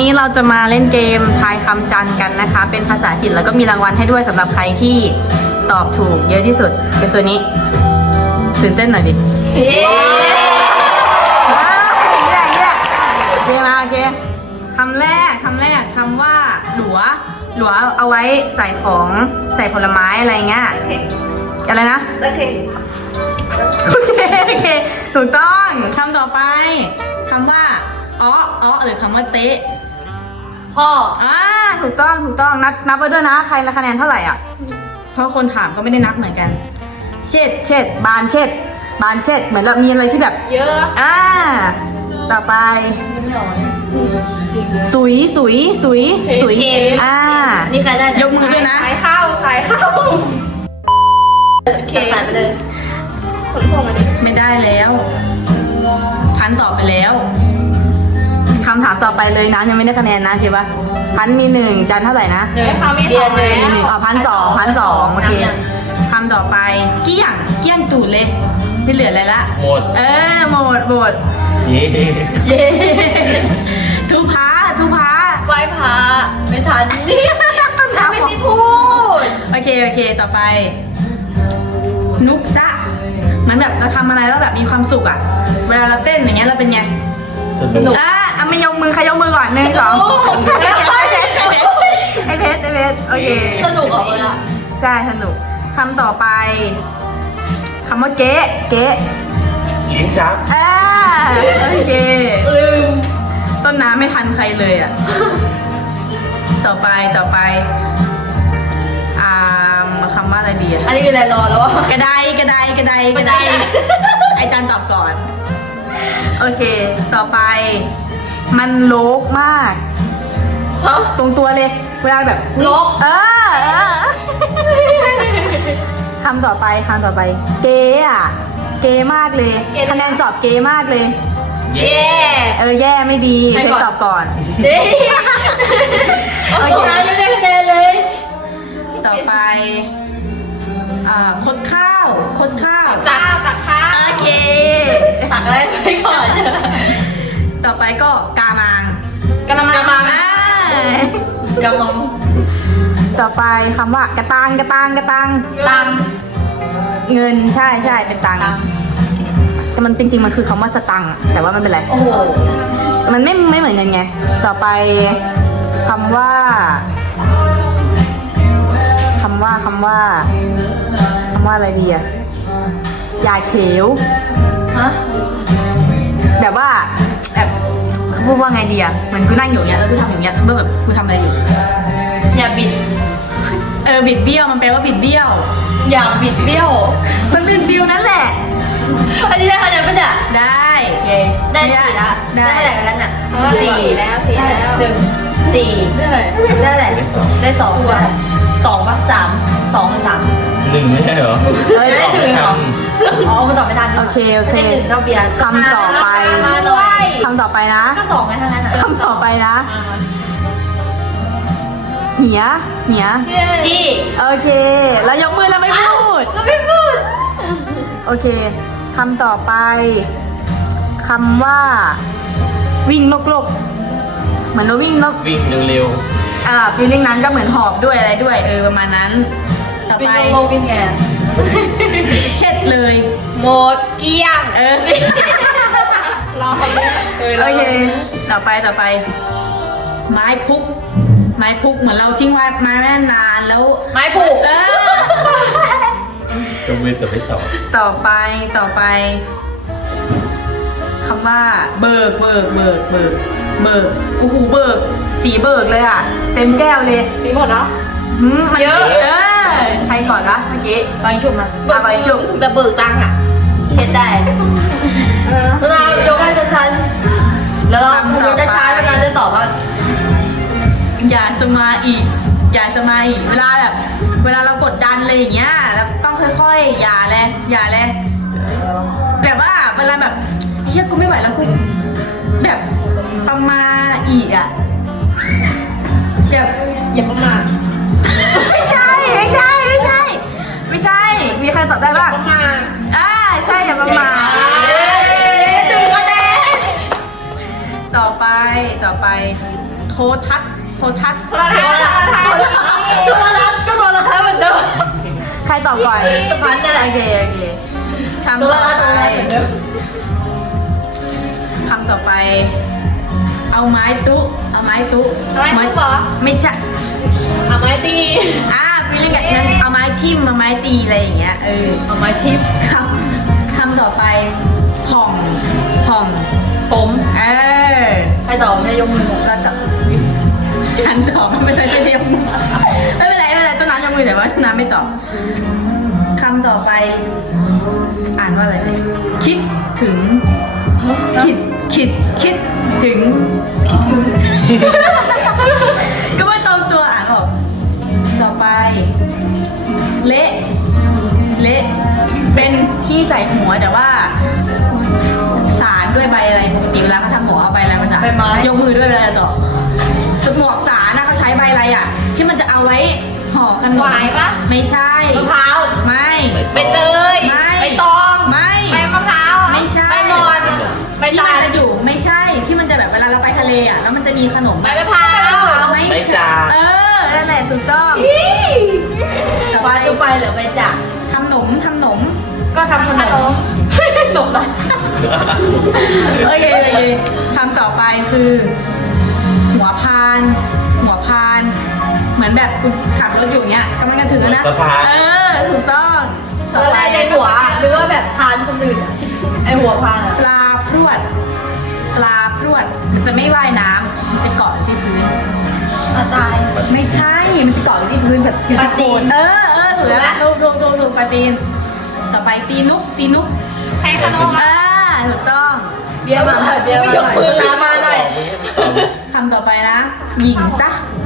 นี้เราจะมาเล่นเกมทายคำจันทร์กันนะคะ เป็นภาษาถิ่นแล้วก็มีรางวัลให้ด้วยสำหรับใครที่ตอบถูกเยอะที่สุดเป็นตัวนี้ตื่นเต้นหน่อยดิโอเคมาโอเคคำแรกคำว่าหลัวเอาไว้ใส่ของใส่ผลไม้อะไรเงี้ยอะไรนะโอเคถูกต้องคำต่อไปคำว่าหรือคำว่าเตะพ่อถูกต้องนับไปด้วยนะใครคะแนนเท่าไหร่อ่ะเพราะคนถามก็ไม่ได้นับเหมือนกันเช็ดบานเช็ดเหมือนเรามีอะไรที่แบบเยอะต่อไปสุยนี่ใครได้ยกมือด้วยนะสายเข้าเขียนไปเลยขนส่งอันนี้ไม่ได้แล้วพันตอบไปแล้วคำถามต่อไปเลยนะยังไม่ได้คะแนนนะโอเคปะพันมี1จันเท่าไหร่นะ1เดือน1พันสองโอเคคำต่อไปเกี้ยงตูดเลยไม่เหลืออะไรละหมดหมดเย่ทุพาไหว้พระไม่ทันนี่ไม่ได้พูดโอเคต่อไปนุกซะมันแบบเราทำอะไรแล้วแบบมีความสุขอ่ะเวลาเราเต้นอย่างเงี้ยเราเป็นไงสนุกไม่ยกมือใครยกมือก่อน1 2ไอเพชรโอเคสนุกเหรอเนี่ยใช่สนุกคำต่อไปคำว่าเก๊ลิ้นชักโอเคลืมต้นน้ำไม่ทันใครเลยอ่ะต่อไปคำว่าอะไรดีอันนี้คืออะไรรอแล้ววะกระไดไอจันตอบก่อนโอเคต่อไปมันโลกมากตรงตัวเลยเวลาแบบโลกคำต่อไปเก๋มากเลยคะแนนสอบเก๋มากเลยแย่ไม่ดีเพชรตอบก่อนโอเคไม่ได้คะแนนเลยต่อไปคดข้าวตักข้าวโอเคตักอะไรไปก่อนต่อไปก็กะมังต่อไปคำว่ากระตังเงินใช่เป็นตังแต่มันจริงๆมันคือคำว่าสตังค์แต่ว่ามันเป็นไรโอ้โหมันไม่เหมือนกันไงต่อไปคำว่าอะไรดีอะยาเขียวแบบว่าพูดว่าไงดีอะเหมือนกูนั่งอยู่เนี้ยแล้วกูทำอย่างเงี้ยเมื่อแบบกูทำอะไรอยู่อย่าบิดบิดเบี้ยวมันแปลว่าบิดเบี้ยวอย่าบิดเบี้ยวมันเป็นฟิวนั่นแหละอันนี้ได้คะแนนปะเนี่ยได้โอเคได้4แล้วได้อะไรกันแล้วน่ะ4แล้ว1 4ได้อะไรได้2ตัว2ป่ะ3 2 หรือ 3 1ไม่ใช่เหรอได้1เหรอมันตอบไม่ทันโอเคได้1เท่าเบียร์คำต่อไปนะก็2ไงทั้งนั้นคำต่อไปนะเหียพี่โอเคแล้วยกมือแล้วไม่พูดโอเคคำต่อไปคำว่าวิ่งนกเหมือนเราวิ่งเร็วฟีลลิ่งนั้นก็เหมือนหอบด้วยอะไรด้วยประมาณนั้นต่อไปวิ่งไงเช็ดเลยหมดเกี้ยงรอคนนี้โอเคต่อไปไม้พุกเหมือนเราทิ้งไว้ไม้นานแล้วไม้พุกก็ไม่แต่ไม่ตอบต่อไปคำว่าเบิกโอ้โหเบิกสีเบิกเลยอ่ะเต็มแก้วเลยสีหมดเนาะเยอะใครก่อนวะเมื่อกี้ไปจุ่มมาไปจุ่มรู้สึกแต่เบิกตังค์อ่ะเห็นได้เราโยกให้ทันแล้วเราโยกได้ช้าเวลาจะตอบว่าอย่าสมาอีกเวลาเรากดดันอะไรอย่างเงี้ยเราต้องค่อยๆอย่าเลยแบบว่าเวลาแบบเฮียกูไม่ไหวแล้วกูแบบประมาอีกอ่ะแบบอย่าประมาไม่ใช่มีใครตอบได้บ้างใช่อย่าประมาดูคะแนนต่อไปโทรทัศน์โทรทัศน์โทรทัศน์ก็โทรทัศน์เหมือนเดิมใครตอบก่อนพันนี่แหละโอเคคำโทต่รอทัศน์ไปเหมือนเดิมคำต่อไป เอาไม้ตุเอาไม้ตุเอาไม้ทุบเหรอไม่ใช่เอาไม้ตีฟีลลิ่งแบบนั้นเอาไม้ทิ่มเอาไม้ตีอะไรอย่างเงี้ยเอาไม้ทิพย์คำต่อไปผ่องผ่องผมใครตอบไม่ยกมือก็ตอบฉันตอบไม่เป็นไรไม่ยกมือไม่เป็นไรไม่เป็นไรต้นน้ำยกมือแต่ว่าต้นน้ำไม่ตอบคำต่อไป อ่านว่าอะไรดีคิดถึงคิดถึงก็ไม่ตรงตัวอ่านออกต่อไป เละเป็นที่ใส่หัวแต่ว่า สารด้วยใบอะไรปกติเวลาเขาทำหมวกเอาใบอะไรมาจากใบไม้ยกมือด้วยเวลาจะตอบหมวกสารนะเขาใช้ใบอะไรอ่ะ ที่มันจะเอาไว้ห่อขนมหวายปะไม่ใช่มะพร้าวไม่ใบเตยไม่ใบตองไม่ใบมะพร้าวไม่ใช่ใบมอนใบที่ตามันลจะอยู่ไม่ใช่ที่มันจะแบบเวลาเราไปทะเลอ่ะแล้วมันจะมีขนมใบมะพร้าวไม่ใบใช่จากนั่นแหละถูกต้องต่อไปวาจุไปเหลือใบจากทำหนมก็ทำขนมขนมอะไรโอเคคำต่อไปคือ หัวพาน เหมือนแบบคุณขับรถอยู่เงี้ยกำลังจะถึงแล้วนะสะพานถูกต้องอะไรในหัวหรือว่าแบบทานคนอื่นอะไอหัวพานอะปลาพรวด มันจะไม่ว่ายน้ำมันจะเกาะอยู่ที่พื้นตายไม่ใช่ มันจะเกาะอยู่ที่พื้นแบบอยู่ปลาที่ตีโคน นถูกแล้วถูกปลาตีน ต่อไปตีนุกแทงขนมถูกต้องเบียร์มาหน่อยเบียร์มาหน่อยตามมาหน่อยคำต่อไปนะ หญิงซะ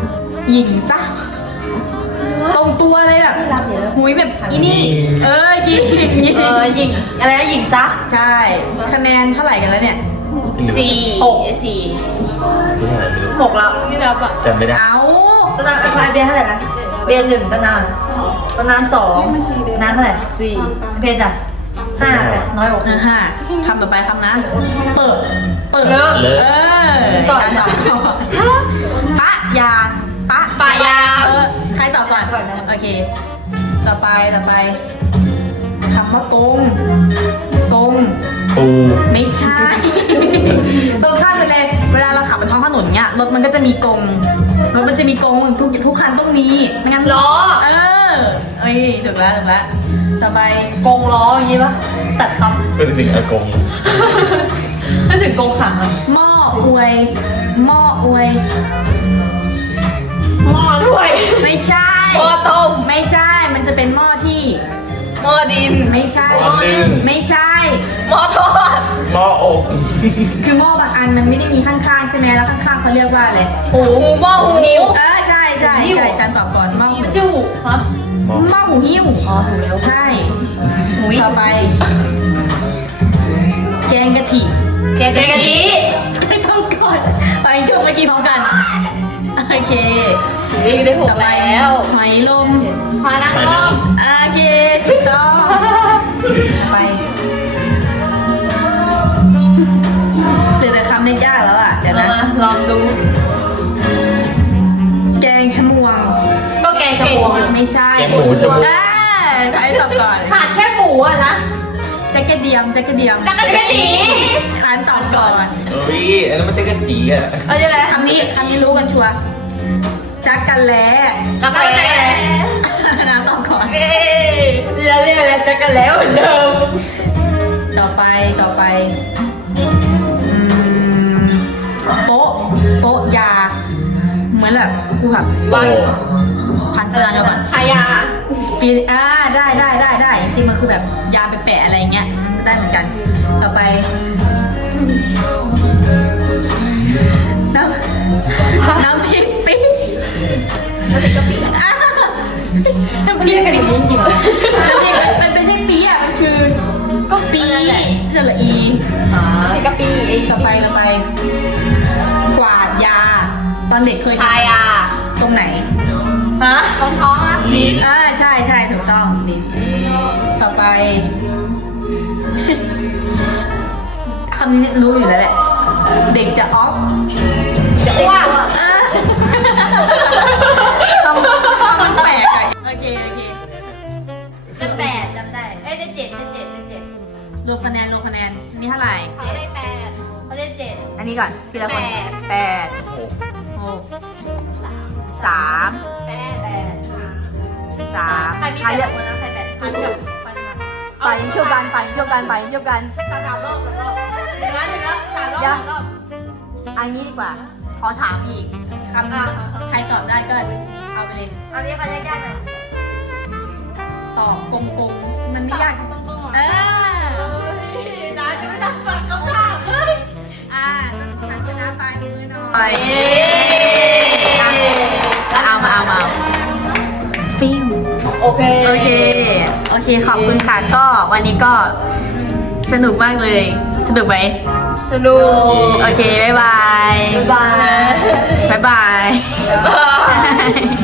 ตรงตัวเลยแบบหุยแบบอีนี่หญิงยิงหญิงอะไรนะหญิงซะใช่ คะแนนเท่าไหร่กันแล้วเนี่ยหกที่เท่าไหร่ไม่รู้หกแล้วที่นับอ่ะจำไม่ได้เอาตอนนั้นไอเบียร์เท่าไหร่นะเบียร์หนึ่งตอนนั้นสองน้ำเท่าไหร่สี่เบียร์จ้ะห้าน้อยกว่าห้าคำต่อไปคำนะ เปิดเลิกการตอบก่อนปะยาปะยาใครตอบก่อนโอเค ต่อไปคำว่ากงปูไม่ใช่ ตรงข้ามไปเลย เวลาเราขับบนท้องถนนเนี้ยรถมันก็จะมีกงทุกคันต้องมีไม่งั้นล้อถูกแล้วต่อไปกงล้ออย่างงี้ปะตัดคก็ถึงอากงำถ้าถึงกงขังอะหม้ออวยหม้อด้วยไม่ใช่หม้อต้มไม่ใช่ มันจะเป็นหม้อที่หม้อดินไม่ใช่หม้อนึ่งไม่ใช่หม้อทอดหม้ออบคือหม้อบางอันมันไม่ได้มีข้างๆใช่ไหมแล้วข้างๆเขาเรียกว่าอะไรหูหม้อหูใช่จันตอบก่อนหม้อหูมันชื่อหูฮะหม้อหม้อหูหิ้วอ๋อหูแล้วใช่ต่อไป แกงกะทิแกงกะทิไม่ต้องก่อนไปช่วงเมื่อกี้พร้อมกันโอเคนี่ได้หกต่อไปแล้วหอยลมพานั่งหอยรนาอง บโอเคถูกต้องไปเหลือแต่คำยากๆแล้วอ่ะเดี๋ยวนะมาลองดูแกงชะมวงก็แกงชะมวงไม่ใช่แกงหมูชะมวงใครตอบก่อนขาดแค่หมูอะนะแจ็คเก็ตเดียมจักรจีร้านตอนก่อนเฮ้ยอันนั้นมันจะกระจีอ่ะเอาจะไรคำนี้รู้กันชัวร์จักกันแล้รักแร้น้ำตอบก่อนเอ๊ะเรียกอะไรจักรแล้วเหมือนเดิมต่อไปโป๊ะยา เหมือนแบบกูแบบโตพันเตือนอยู่ก่อนขายาปีได้จริงๆมันคือแบบยาไปแปะอะไรเงี้ยได้เหมือนกัน ต่อไปน้ำพริกปิ๊กน้ำพริเรีกยกกันอย่างนี้จริงเหรอน้ำพริกมันไม่ใช่ปีอ่ะมันคือก็ปีสระอีกะปิไอ้ต่อไปกวาดยา ตอนเด็กเคยขายาตรงไหนฮะท้องท้องอะลิ้นใช่ถูกต้องลิ้นต่อไป คำนี้รู้อยู่แล้วแหละ เด็กจะออฟจะอ้วกเออทีละคน8 โอ้ 6 3 แปด 3 ใครมีใครแปเยดอะคนนะใครแปดพันกับพันกับไปเที่ยวกันไปเที่ยวกันไปเที่ยวกันสามรอบหนึ่งแล้วสามรอบ3 รอบอันนี้ดีกว่า ขอถามอีกคำใครตอบได้ก็เอาไปเลยอันนี้เขายากๆหน่อยตอบกลมๆมันไม่ยากต้องๆเออ่ะอน้าจะไม่ต้องฟังคำถามเลยทันชนะปลายมือหน่อยเอาฟิวโอเคโอเค ขอบคุณค่ะ ก็วันนี้ก็สนุกมากเลย สนุกไหมสนุกโอเค บ๊ายบายบ๊ายบายบ๊ายบายบ๊ายบาย